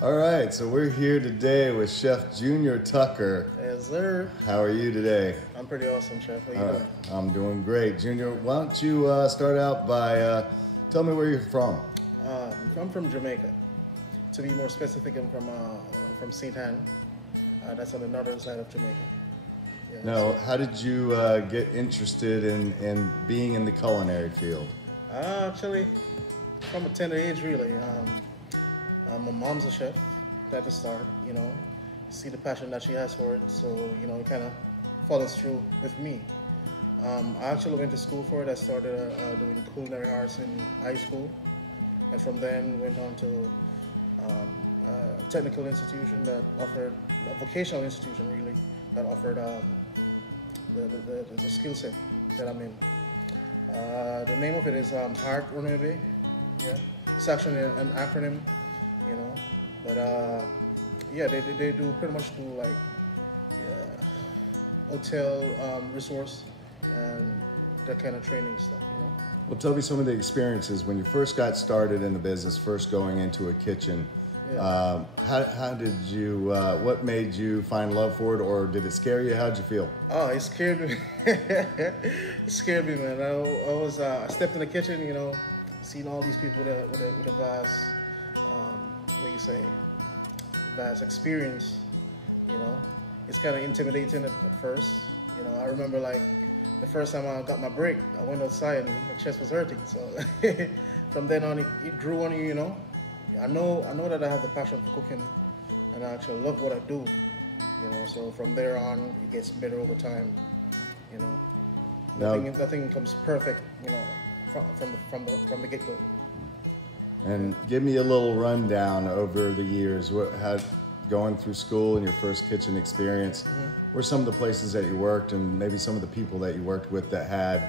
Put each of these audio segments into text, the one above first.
All right, so we're here today with Chef Junior Tucker. Yes, sir. How are you today? I'm pretty awesome, Chef. How you doing? I'm doing great. Junior, why don't you start out by tell me where you're from? I'm from Jamaica. To be more specific, I'm from St. Ann. That's on the northern side of Jamaica. Yeah, Now, how did you get interested in being in the culinary field? actually, from a tender age, really. My mom's a chef. At the start, see the passion that she has for it. So, it kind of follows through with me. I actually went to school for it. I started doing culinary arts in high school, and from then went on to a technical institution that offered a vocational institution really that offered the skill set that I'm in. The name of it is Heart Renove. Yeah, it's actually an acronym, but yeah, they do pretty much do like hotel resource and that kind of training stuff. Well, tell me some of the experiences when you first got started in the business, first going into a kitchen. Yeah. How did you, what made you find love for it, or did it scare you? How'd you feel? Oh, it scared me. It scared me, man. I stepped in the kitchen, seeing all these people with a vast, what do you say, vast experience. It's kind of intimidating at first. I remember like the first time I got my break, I went outside and my chest was hurting. So from then on, it grew on you. I know that I have the passion for cooking, and I actually love what I do. So from there on, it gets better over time. Nothing comes perfect. From the get-go. And give me a little rundown over the years. How going through school and your first kitchen experience, were some of the places that you worked and maybe some of the people that you worked with that had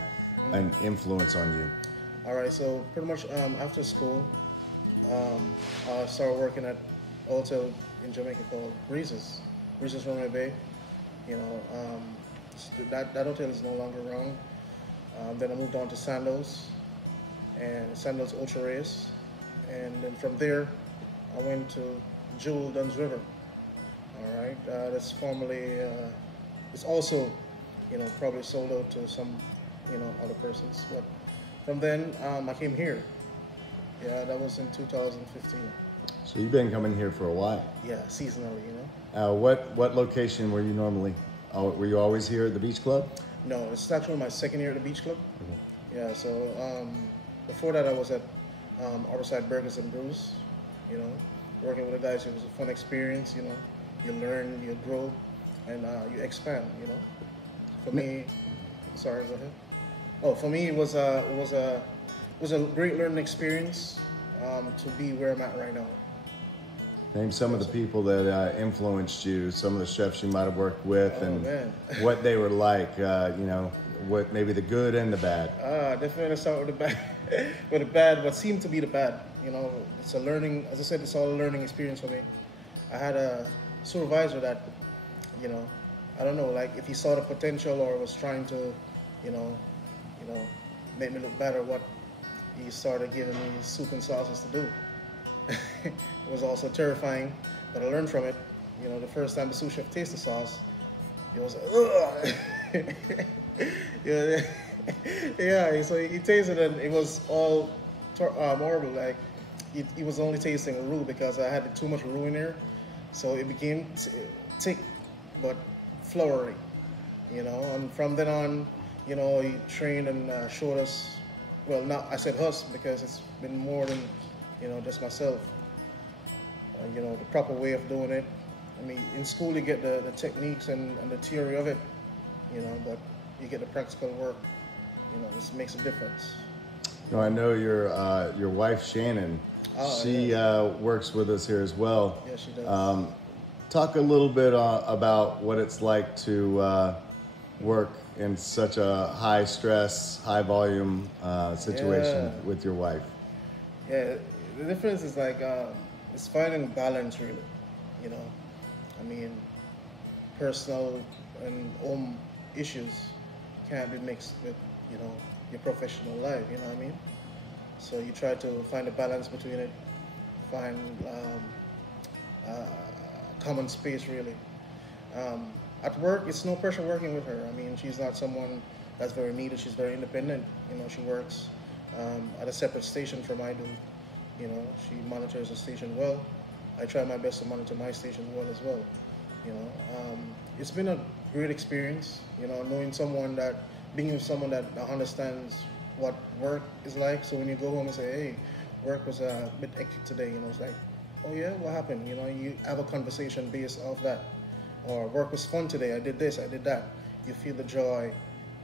an influence on you? All right, so pretty much after school, I started working at a hotel in Jamaica called Breezes Runway Bay. That hotel is no longer around. Then I moved on to Sandoz and Sandoz Ultra Race. And then from there, I went to Jewel Duns River. All right, that's formerly, it's also, probably sold out to some, other persons. But from then, I came here. Yeah, that was in 2015. So you've been coming here for a while. Yeah, seasonally, What location were you normally? Were you always here at the Beach Club? No, it's actually my second year at the Beach Club. Yeah, so before that I was at Harborside Burgers and Brews, working with the guys. It was a fun experience, you learn, you grow, and you expand, For me, sorry, go ahead. Oh, for me it was a great learning experience to be where I'm at right now. Name some of the people that influenced you, some of the chefs you might have worked with, and man. what they were like, what maybe the good and the bad. Definitely start with the bad. With the bad, what seemed to be the bad. It's a learning, as I said, it's all a learning experience for me. I had a supervisor that, I don't know, like if he saw the potential or was trying to, make me look better, what he started giving me soup and sauces to do. It was also terrifying, but I learned from it. The first time the sous chef tasted the sauce, it was ugh. Yeah, so he tasted it and it was all horrible. Like he was only tasting roux because I had too much roux in there, so it became thick but floury. And from then on, he trained and showed us. Well, not I said us because it's been more than just myself. The proper way of doing it. I mean, in school you get the techniques and the theory of it, but you get the practical work. This makes a difference. I know your wife Shannon. She works with us here as well. Yeah, she does. Talk a little bit about what it's like to work in such a high stress, high volume situation with your wife. Yeah, the difference is like it's finding balance really. I mean, personal and home issues can't be mixed with your professional life. You know what I mean? So you try to find a balance between it, find common space really. At work, it's no pressure working with her. I mean, she's not someone that's very needed. She's very independent. You know, she works at a separate station from I do. You know, she monitors the station well. I try my best to monitor my station well as well. You know, it's been a great experience. You know, being with someone that understands what work is like. So when you go home and say, "Hey, work was a bit hectic today," you know, it's like, "Oh yeah, what happened?" You know, you have a conversation based off that. Or work was fun today. I did this. I did that. You feel the joy.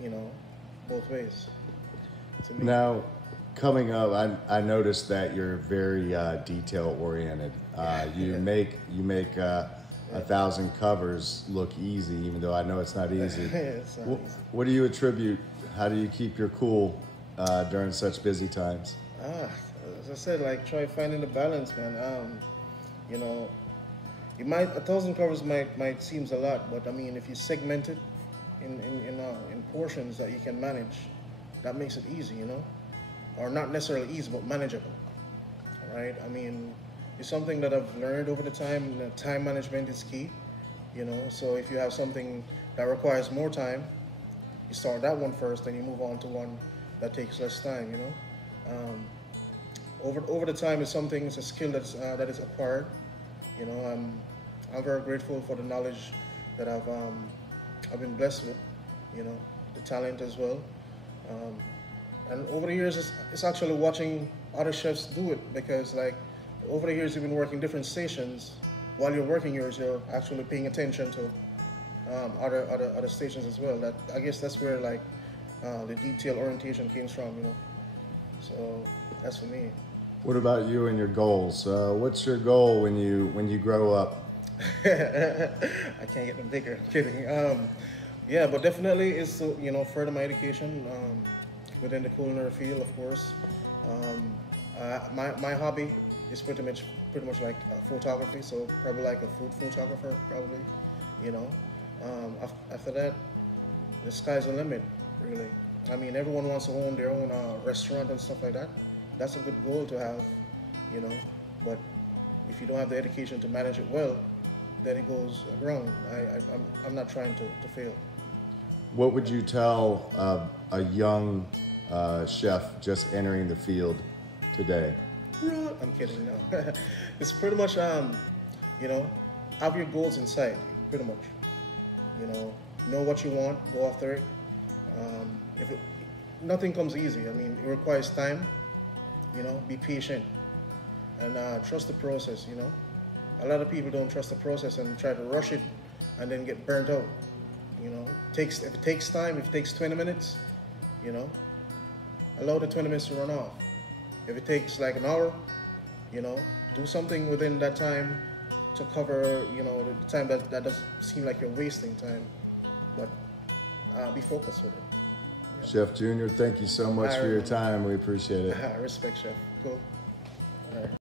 You know, both ways. To me. Now, coming up, I noticed that you're very detail oriented. You make 1,000 covers look easy, even though I know it's not easy. It's not easy. What do you attribute? How do you keep your cool during such busy times? As I said, like try finding the balance, man. You know, 1,000 covers might seems a lot, but I mean, if you segment it in portions that you can manage, that makes it easy, you know, or not necessarily easy, but manageable. All right. I mean, it's something that I've learned over the time. Time management is key, you know. So if you have something that requires more time, you start that one first, then you move on to one that takes less time, you know. Over the time, it's a skill that is acquired. You know, I'm very grateful for the knowledge that I've been blessed with. You know, the talent as well. And over the years, it's actually watching other chefs do it, because like over the years you've been working different stations. While you're working yours, you're actually paying attention to other stations as well. That I guess that's where like the detail orientation comes from. You know, so that's for me. What about you and your goals? What's your goal when you grow up? I can't get them bigger. I'm kidding. Yeah, but definitely is to, you know, further my education within the culinary field, of course. My hobby is pretty much like photography, so probably like a food photographer, probably. You know, after that, the sky's the limit, really. I mean, everyone wants to own their own restaurant and stuff like that. That's a good goal to have, you know. But if you don't have the education to manage it well, then it goes wrong. I'm not trying to fail. What would you tell a young chef just entering the field today? No, I'm kidding. No, it's pretty much you know, have your goals in sight. Pretty much, you know what you want, go after it. Nothing comes easy. I mean, it requires time. You know, be patient and trust the process. You know, a lot of people don't trust the process and try to rush it and then get burnt out. You know, if it takes time, if it takes 20 minutes, you know, allow the 20 minutes to run off. If it takes like an hour, you know, do something within that time to cover, you know, the time that doesn't seem like you're wasting time, but be focused with it. Yeah. Chef Junior, thank you so much for your time. We appreciate it. Respect, Chef. Cool. All right.